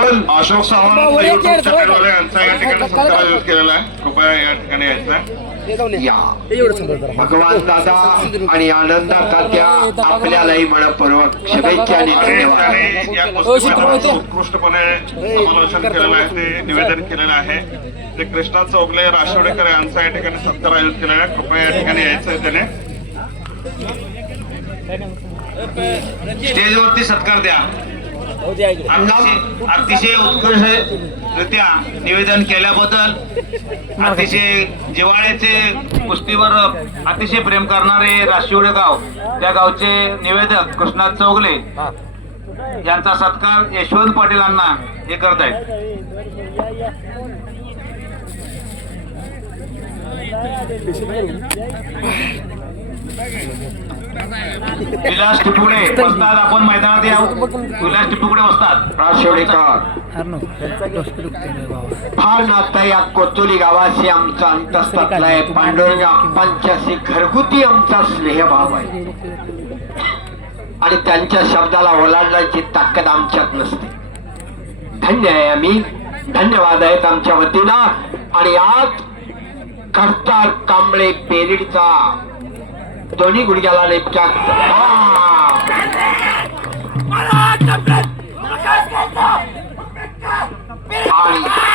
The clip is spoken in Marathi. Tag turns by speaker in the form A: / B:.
A: म्हणून
B: अशोक सावंत युट्यूब यांचा या ठिकाणी सत्कार आयोजित केलेला आहे कृपया या ठिकाणी यायचं
A: या भगवान दादा आणि आनंद तात्या आपल्यालाही मनपूर्वक शुभेच्छा आणि धन्यवाद
B: उत्कृष्टपणे समालोचन केलेलं आहे ते निवेदन केलेलं आहे ते कृष्णा चौगले राशिवडेकर यांचा या ठिकाणी सत्कार आयोजित केलेला आहे कृपया या ठिकाणी यायचं आहे त्याने
C: स्टेजवरती सत्कार द्या अतिशय उत्कृष्टरित्या निवेदन केल्याबद्दल अतिशय जिवाळ्याचे कुस्तीवर अतिशय प्रेम करणारे राशिवडे गाव त्या गावचे निवेदक कृष्णात चौगले यांचा सत्कार यशवंत पाटीलांना हे करत आहेत विलास टिपुडे बसतात आपण मैदानात या. विलास टिपुकडे बसतात.
A: फार नातं या कोतुली गावाशी आमचा अंतस्तातला आहे. पांडुरंग आप्पांच्याशी घरगुती आमचा स्नेहभाव आहे. आणि त्यांच्या शब्दाला ओलांडण्याची ताकद आमच्यात नसते. धन्य आहे आम्ही. धन्यवाद आहेत आमच्या वतीनं. आणि आज कर्तार कांबळे पेरिडचा दोन्ही गुडघ्याला नेमक्या आणि